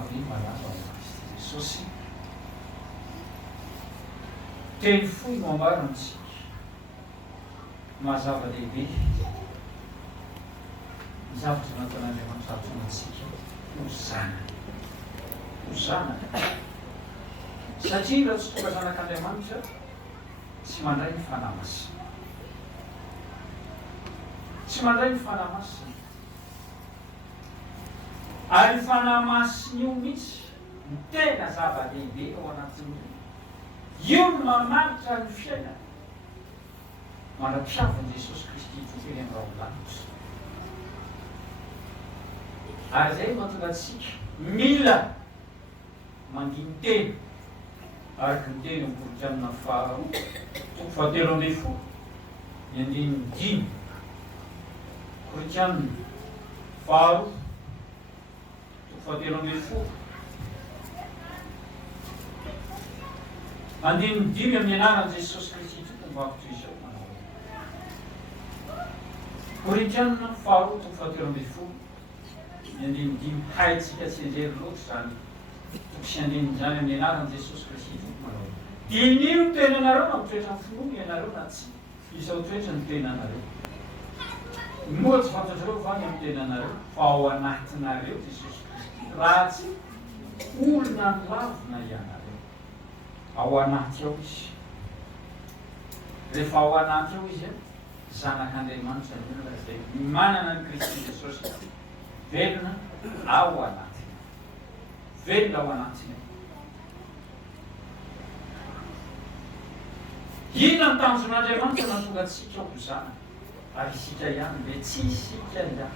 zava-be malaza ao Kristy Jesosy. Teny fohy no ambarantsika mahazava-dehibe ny zavatra nataon'Andriamanitra atontsika hozana. Hozana satria raha tsy tonga zanak'Andriamanitra tsy mandray ny fanahy masina. Tsy mandray ny fanahy masina. Ary ny fanahy masina io mihitsy ny tena zava-dehibe ao anatin'io. Io no mamaritra ny fiainana manam-piavan'i Jesosy Kristy tokony amin'ny raolanitra. Ary izay mahatonga antsika mila mandiny teny araka ny teny Korinthianina fahatelo ambin'ny folo ny andininy dimy. Korinthianina fahatelo ambin'ny folo andininy dimy amin'ny anaran'i Jesosy Kristy tokony mivakitra izao manao. Korinthianina fahatelo ambin'ny folo ny andininy dimy. Haitsika tsy anjery loatra zany toko sy andininy zany amin'ny anaran'i Jesosy Kristy tokony manao. Dinio ny tena anareo na mitoetra ny finoana ianareo na tsy izao toetra ny tena anareo. Moa tsy fantatrareo va ny amin'ny tena anareo fa ao anatinareo Jesosy Kristy. Raha tsy olona lavina ianareo ao anaty ao izy. Rehefa ao anaty ao izy zanak'Andriamanitra ny olona izay manana ny Kristy Jesosy velona ao anatiny. Velona ao anatiny. Inona ny tanjon'Andriamanitra nahatonga antsika ho zana ary isika ihany dia tsy isika ihany.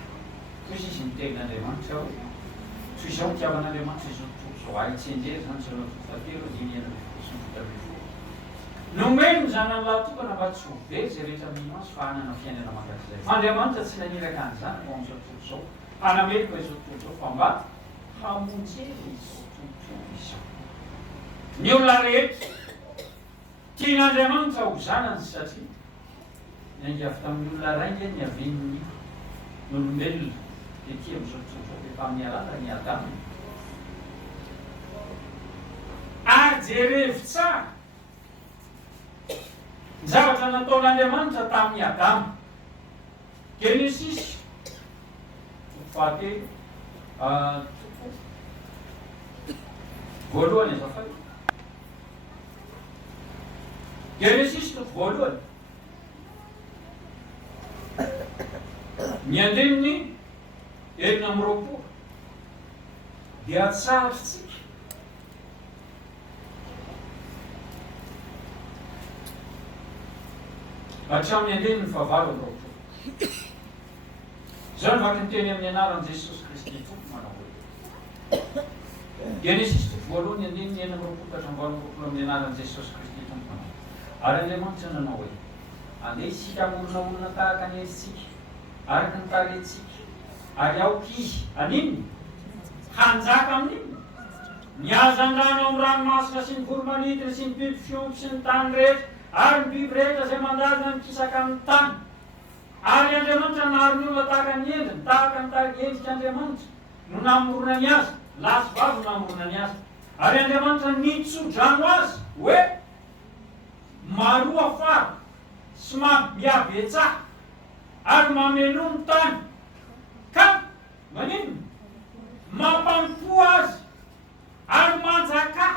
Toy izy miteny Andriamanitra ao. Toy izao mitiavan'Andriamanitra izao tontolo izao. Aitsy enjery zany zao fahatelo dimy enina sy fito ambin'ny folo. Nomeny ny zanany lahatokana mba tsy ho very izay rehetra mino azy fa hanana fiainana mandrakizay. Fa Andriamanitra tsy naniraka ny zanany ao amin'izao tontolo izao. Hanamerika izao tontolo izao fa mba hamonjely izao tontolo izao. Ny olona rehetra tian'Andriamanitra ho zanany satria nainga avy tamin'ny olona rainga ny haven'ny olombelona ety amin'izao tontolo izao dia tamin'ny alala ny Adama. Ary jerevy tsara ny zavatra nataon'Andriamanitra tamin'ny Adama. Genesis fahatelo voalohany azafady. Genesis toko voalohany ny andininy enina amby roapolo dia atsarotsika hatramin'ny andininy fahavalo amby roapolo. Zao nivaky ny teny amin'ny anaran'i Jesosy Kristy tompo manao hoe. Genesis toko voalohany andininy enina amby roapolo ka hatramin'ny valo amby roapolo amin'ny anaran'i Jesosy Kristy tompo manao. Ary Andriamanitra nanao hoe andeha isika olona tahaka ny endritsika araka ny tarentsika ary aoka izy aniny hanjaka amin'iny niaza an-drano amin'ny ranomasina sy ny voromanidina sy ny biby fiompy sy ny tany rehetra ary ny biby rehetra izay mandadina mikisaka amin'ny tany. Ary Andriamanitra nahary ny olona tahaka ny endriny tahaka ny endrika Andriamanitra no namorona ny azy. Lasy vavy no namorona ny azy. Ary Andriamanitra nitso-drano azy hoe maroa afara sy miavetsah ary mameno ny tany ka manino mampampo azy ary manjaka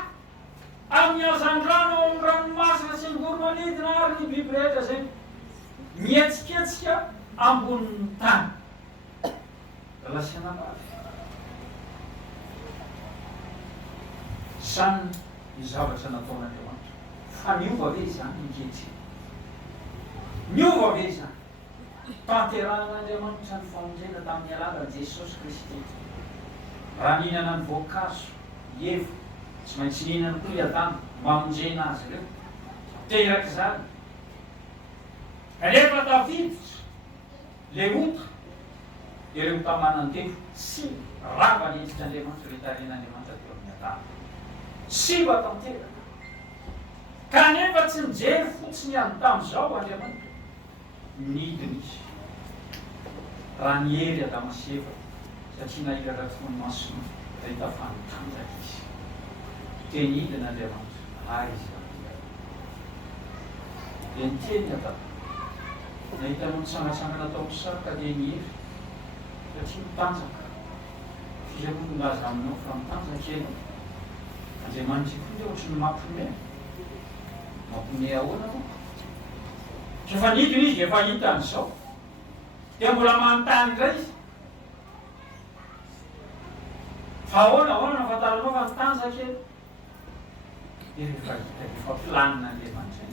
amin'ny hazan-drano ao amin'ny ranomasina sy ny voromanidina ary ny biby rehetra zay mihetsiketsika ambonin'ny tany. Lasana vavy zany ny zavatra nataon'Andriamanitra. Fa niova ve izany ankehitriny? Niova ve izany? Tanteran'Andriamanitra ny famonjena tamin'ny alalan'i Jesosy Kristy. Raha nihinana ny voankazo Eva tsy maintsy nihinana koa i Adama mba hamonjena azy ireo. Teraka izany. Rehefa tafiditra le otra dia ireo tamanantefo sy rava ny endrik'Andriamanitra retaren'Andriamanitra teo amin'ny Adama. Sy mba tanteraka. Kanefa tsy mijery fotsiny any tamin'izao Andriamanitra. Nidiny izy. Raha niery Adama sy Eva satria nahiraka ny masony hita fanotanjaka izy teny idin'Andriamanitra izy dia niteny ata nahita no mitsangatsangana atao misary ka dia nihery satria mitanjaka fizamono laza aminao fa mitanjaka ianao Andriamanitra koa dia ohatry ny mampiomehy ahoana moa rehefa nidiny izy dia efa hitan'izao dia mbola manontany indray izy fa ahoana nafantaranao fa mitanjaka eny dia rehefa hita efa planin'Andriamanitra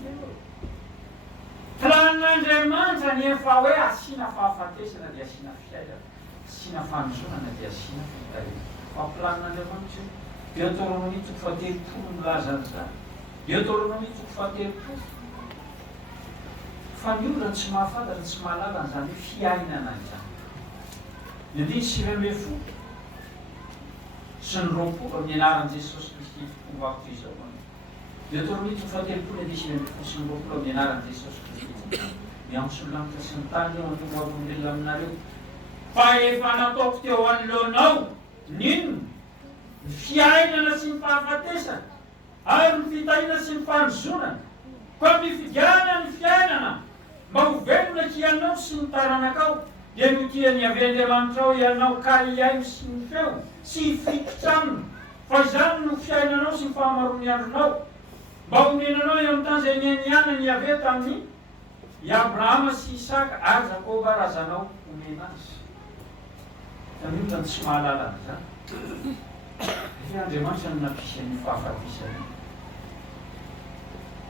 planin'Andriamanitra ny efa hoe asiana fahafatesana dia asiana fiainana asiana fanozonana dia asiana fitahina fa planin'Andriamanitra Deutéronomie 3:3 milaza an'izany Deutéronomie 3:3 fa ny olona tsy mahafantatra tsy mahalala an'izany hoe fiainana izany ny 9:20 sy ny 20 amin'ny anaran'i Jesosy Kristy tompom-bako izao Deutéronomie 3:3 ny 9:20 sy ny 20 amin'ny anaran'i Jesosy Kristy miantso ny lanitra sy ny tany eo antomoavolombelona aminareo fa efa nataoko teo anoloanao ninona ny fiainana sy ny fahafatesana ary ny fitahiana sy ny fanozonana fa mifidiana ny fiainana mba ho velona kianao sy ny taranakao dia notiany avy Andriamanitra ao ianao ka iaino sy ny feo sy hifikotra aminy fa izany no fiainanao sy ny fahamaroany andronao mba homenanao eo amin'ny tany izay nianiana ny avy tamin'ny i Abrahama sy Isaka ary Jakoba razanao omena azy ny olona tsy mahalala an'izany Andriamanitra no nampisy ny fahafatesana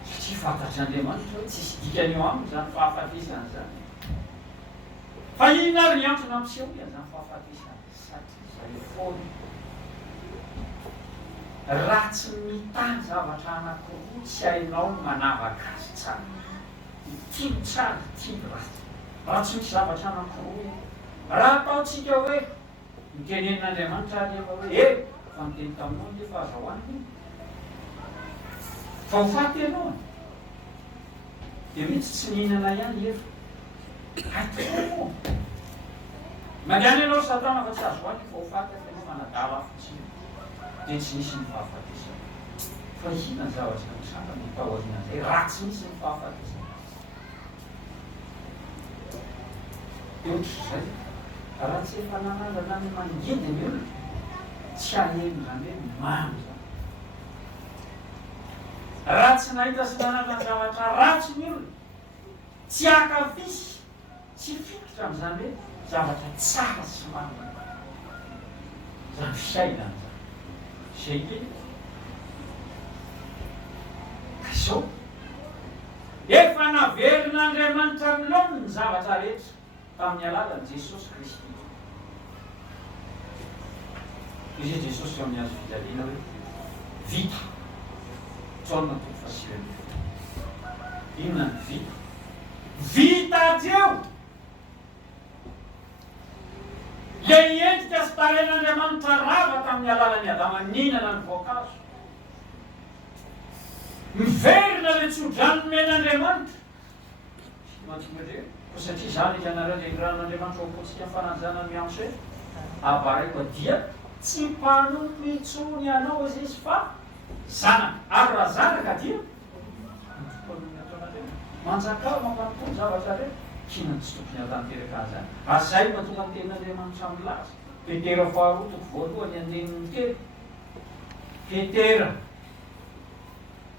satria fantatr'Andriamanitra hoe tsisy dikany eo aminy zany fahafatesana zany fa inona ary ny antony nampiseho zany fahafatesana satria zay foana raha tsy mitany zavatra anankiroa tsy hainao manavaka azy tsara tilo tsara tilo ratsy raha tsy misy zavatra anankiroa raha ataotsika hoe mitenen'Andriamanitra rehefa hoe fa miteny taminao ny efa azahoaniny fa ho faty ianao dia mitsy tsy nihinana ihany efa atoo mandiany ianao satana fa tsy azohoany fa ho faty ianao manadala fotsiny dia tsy misy ny fahafatesana fa ihina ny zavatra misanga ny taoriana zay raha tsy misy ny fahafatesana ohatr'izay raha tsy efa nananana ny mangidy ny olona tsy aheno zany hoe mamy zany raha tsy nahita sy nanana ny zavatra ratsy ny olona tsy akafisy tsy fikotra amin'izany hoe zavatra tsara sy mamy zany fiainana zay kely izao efa naverin'Andriamanitra aminao ny zavatra rehetra tamin'ny alalan'i Jesosy Kristy izy Jesosy amin'ny azo fijaliana hoe vita Jaona 3:7 inona ny vita vita teo ilay endrika sy taren'Andriamanitra rava tamin'ny alalan'ny Adama ninana ny voankazo miverina le tsodranomen'Andriamanitra matongadre ko satria zany izy anareo le ran'Andriamanitra oapotsika fananjana miantso hoe abaraiko dia tsy mpanompo itsony anao izy izy fa zanaka ary raha zanaka dia manjakao mampanompony zavatra re kinany tsy tokony atanteraka zany ary zay mahatonga ny ten'Andriamanitra milaza Petera 2:2 andenin'ny telo Petera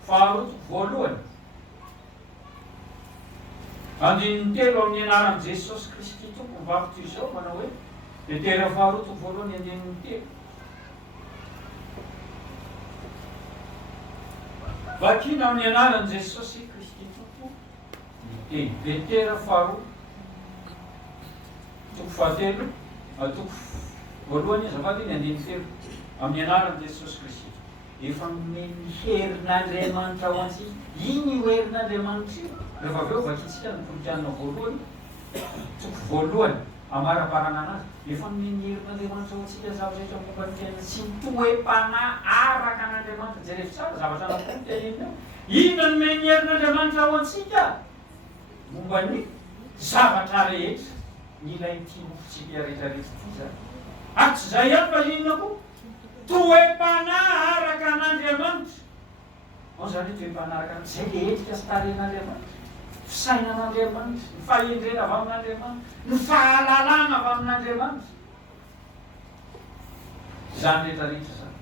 2:2 andin'ny telo amin'ny anaran'i Jesosy Kristy tompom-bako toy izao manao hoe Petera 2:2 andenin'ny telo vakina amin'ny anaran'i Jesosy Kristy tompo miteny Petera 2:1 izy avadiny andenin'ny telo amin'ny anaran'i Jesosy Kristy efa nomeny herin'Andriamanitra ho antsika iny io herin'Andriamanitra io rehefa avy eo vakitsika ny kolontsaina voalohany toko 1 amara-parana anazy efa nomeny herin'Andriamanitra ho antsika zavatra rehetra momba ny fiainana sy mitoe-panahy araka an'Andriamanitra jerevy tsara zavatra anankiroa tenenina inona nomeny herin'Andriamanitra ho antsika momba ny zavatra rehetra ny ilay ty mofontsika rehetrarehetra ty zany ary tsy zay ihany fa inona koa toe-panaraka an'Andriamanitra. Ao zany hoe toe-panaraka zay le endrika sy taren'Andriamanitra, fisainan'Andriamanitra, ny fahendrena avy amin'Andriamanitra, ny fahalalana avy amin'Andriamanitra. Zany rehetrarehetra zany.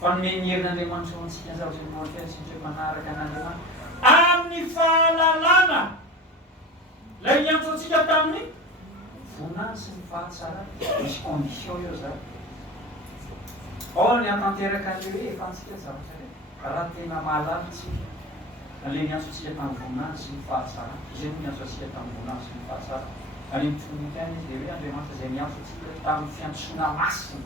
Fa nomeny herin'Andriamanitra ho antsika zavatra ny mahafiaintsika toe-panaraka an'Andriamanitra amin'ny fahalalana. Ilay niantso antsika tamin'ny voninahitra sy ny fahatsarana. Misy condition eo zany. Ao ny hatanteraka an'ilay hoe efa antsika zavatra hoe raha tena mahalala tsika. Ilay niantso antsika tamin'ny voninahitra sy ny fahatsarana. Izay no niantso antsika tamin'ny voninahitra sy ny fahatsarana. Any amin'ny Timoteany izy dia hoe Andriamanitra izay niantso antsika tamin'ny fiantsoana masina.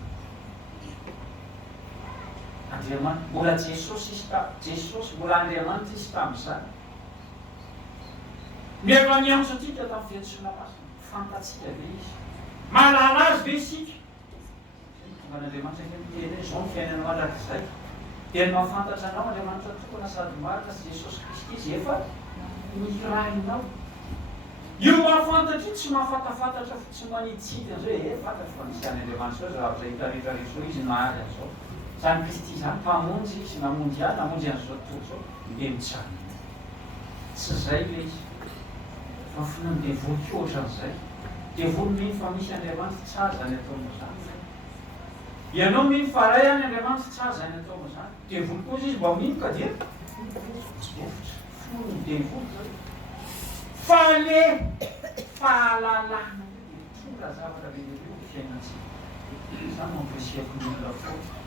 Andriamanitra mbola Jesosy izy Jesosy mbola Andriamanitra izy tamin'izany. Nefa niantso antsika tamin'ny fiantsoana masina. Fantatsika ve izy? Mahalala azy ve isika? Tonga n'Andriamanitra ny miteny hoe zao ny fiainana mandrakizay. Dia mahafantatra anao Andriamanitra tokana sady marina sy Jesosy Kristy izy efa nirahinao. Io mahafantatra io tsy mahafantafantatra tsy maniditsika zao hoe fantatra fa nisy any Andriamanitra zao zavatra hitaretraretra izy nahaly an'izao. Zany Kristy zany mpamonjy izy namonjy ahy namonjy an'izao tontolo zao dia mitsany. Tsy zay le izy. Fa finony devoly ohatran'izay. Devoly mino fa misy Andriamanitra tsara zany ataon'izany. Ianao mino fa ray any Andriamanitra tsara zany ataon'izany. Devoly kosa izy mba mino ka dia tsy devitra. Finony devoly zao. Fa le fahalalana tonga zavatra be eo fiainantsika. Izany mampirisihako ny olona foana.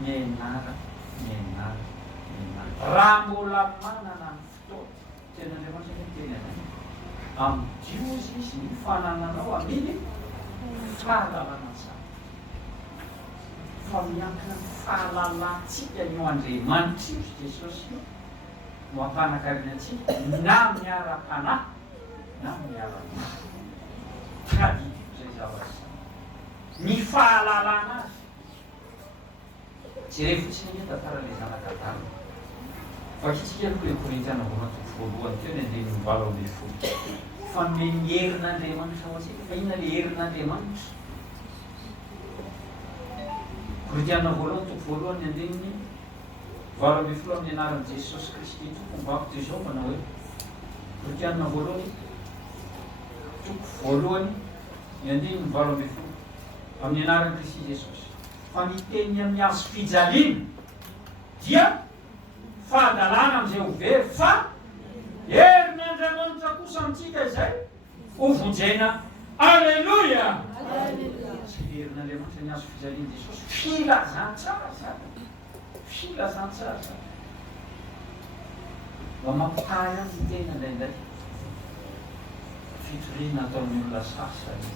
Mienara. Raha mbola manana ny fotoana, ten'Andriamanitra ny teny anay. Amin'ny izy ny fanananao amin'ny fahalalana tsara. Fa miankina ny fahalalantsika io Andriamanitra io Jesosy io no ampanakarina antsika na miara-panahy na miara-panahy. Tradiko zay zavatra zany. Ny fahalalana azy. Jereo fotsiny ny tantara ilay zanak'Adama. Fa kitsika aloha ilay Korintiana voalohany teo ny andininy valo ambin'ny folo. Fa nomeny herin'Andriamanitra ho antsika. Fa inona ilay herin'Andriamanitra? Korintiana voalohany ny andininy valo ambin'ny folo amin'ny anaran'i Jesosy Kristy tompom-bako dia izao manao hoe Korintiana voalohany ny andininy valo ambin'ny folo amin'ny anaran'i Kristy Jesosy. Fa miteny amin'ny azo fijaliana dia fahadalana amin'izay ho very fa herin'Andriamanitra kosa amintsika izay ho vonjena. Alleluia! Tsy herin'Andriamanitra ny azo fijaliana Jesosy filazantsara zany. Filazantsara zany. Mba mampitahy azy ny tena indraindray. Fitoriana ataon'ny olona sasany.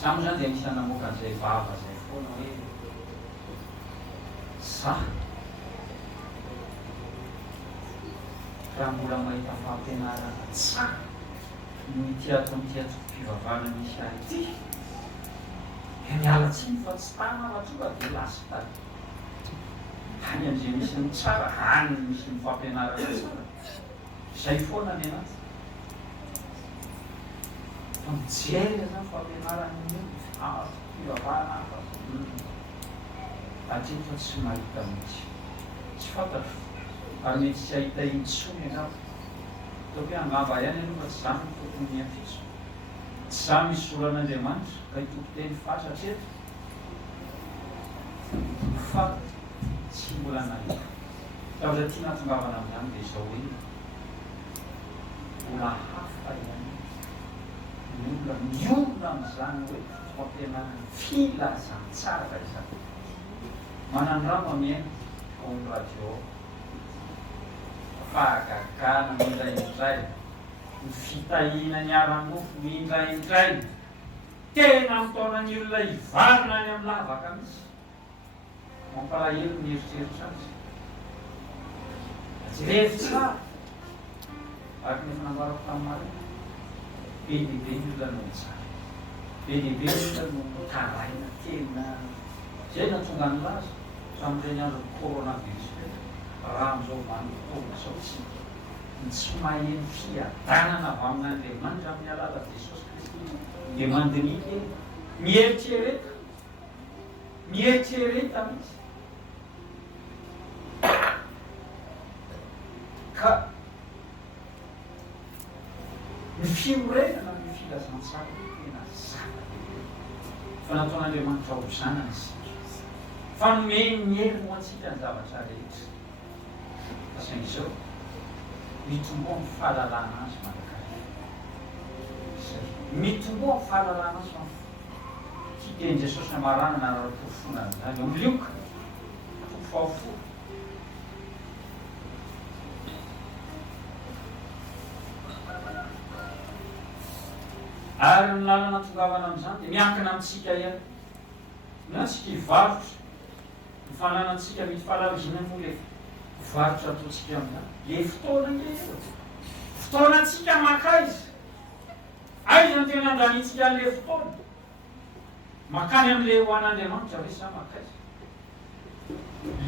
Samy zany dia misy namoaka an'izay vava zay foana hoe za raha mbola mahita fampianarana tsara no itiato-pivavahana misy ahy ity dia miala tsiny fa tsy tanana tonga dia lasa tany. Any amin'izay misy ny tsara, any misy ny fampianarana tsara. Izay foana ny anazy. Fa mijery zany fampianarana ny fivavahana hafa. Atreto fa tsy mahita mihitsy. Tsy fantatro. Ary mety tsy ahita intsony ianao. Ataoko hoe angamba ihany ianao fa tsy zany no tokony miafiso. Tsy zany misy soran'Andriamanitra ka hitokoteny fatra hatreto. Fa tsy mbola nahita. Zavatra tiana tongavana amin'izany dia izao hoe mbola hafa ihany. Ny olona miorona amin'izany hoe fampianarana filazantsara izany. Manandrama miaina ao amin'ny radio. Fahagagana mindraindray. Ny fitahiana ny ara-mofo mindraindray. Tena mitaona ny olona hivarina any amin'ny lavaka mihitsy. Mampalahelo ny eritreritra azy. Jerevy tsara. Araka ny fanambarako tamin'ny marina. Be lehibe ny olona no tsara. Be lehibe ny olona no taraina tena. Zay na tonga ny laza. Tamin'ireny andro coronavirus raha amin'izao vanim-potoana zao tsy maheno fiadanana avy amin'Andriamanitra amin'ny alala Jesosy Kristy dia mandiniky mieritreretra Mietereta mihitsy ka ny fiorenana ny filazantsara tena zava-dehibe fa nataon'Andriamanitra ho zanany isika fa nomeny ny hery ho antsika ny zavatra rehetra fa saingy izao mitomboa amin'ny fahalalana azy mandrakariva mitomboa amin'ny fahalalana azy fiteny Jesosy ny marana nanaram-pofona zany olioka fahafo ary ny lalana tongavana amin'izany dia miankina amintsika ihany natsika hivarotra ny fananantsika mety fahalalozina moa le varotra ataontsika amin'izany le fotoana eo fotoanantsika makaiza aiza ny tena andanitsika an'le fotoana makany amin'le ho an'Andriamanitra ve sa makaiza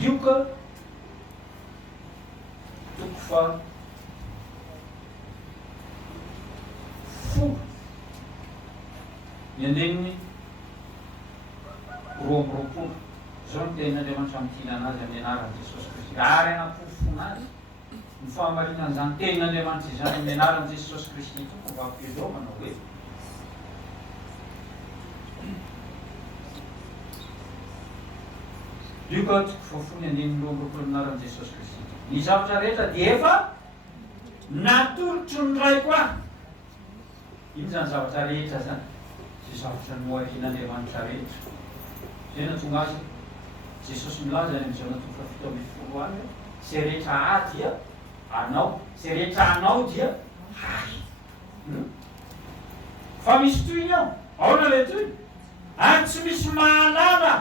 lioka toko fa folo ny andininy roa amby roapolo zao ny tenin'Andriamanitra mitinana azy amin'ny anaran'i Jesosy Kristy ary anapofona azy ny fahamarinan'izany tenin'Andriamanitra izany amin'ny anaran'i Jesosy Kristy toko mba Pedro manao hoe lioka toko fahafolo ny andininy roa amby roapolo amin'ny anaran'i Jesosy Kristy ny zavatra rehetra dia efa natolotro ny raiko ahy iny zany zavatra rehetra zany zay zavatra noarian'Andriamanitra rehetra zay na tonga azy Jesosy milaza any amin'izao na tonga fafito amby folo any zay rehetra ah dia anao zay rehetra anao dia ay fa misy toyny ao aona le toy any tsy misy mahalala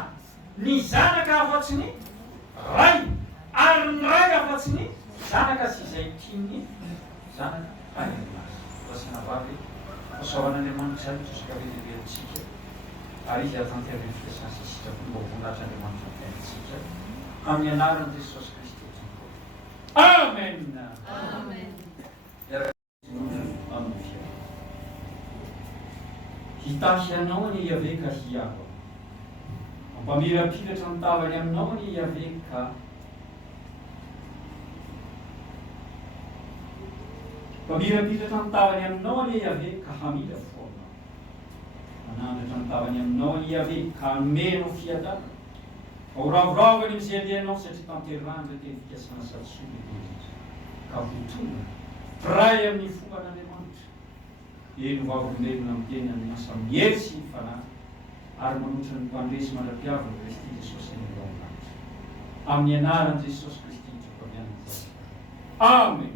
ny zanaka afa-tsy ny ray ary ny ray afa-tsy ny zanaka sy izay tiany zanaka Fampaherezana fasina vavy fahasoavan'Andriamanitra zany tsosika vezivezintsika ary izy atanterany fiasana isika mba voninahitra Andriamanitra ny fiainantsika amin'ny anaran'i Jesosy Kristy amen hitasy anao ny Iavé ka hiava mampamirapiratra ny tavany aminao ny Iavé ka mampamirapiratra ny tavany aminao ny Iavé ka hamila foanao manandratra ny tavany aminao ny Iavé ka nomenao fiadanana fa ho ravoravany amin'izay alianao satria tanterandra teny fikasana sady soa ka votonona pray amin'ny fomban'Andriamanitra eny vavolonelona amin'ny teny amin'ny asa mihery sy ny fanahy ary manotra ny mpandresy mandra-piavana Kristy Jesosy ny Andriamanitra amin'ny anaran'i Jesosy Kristy Amen.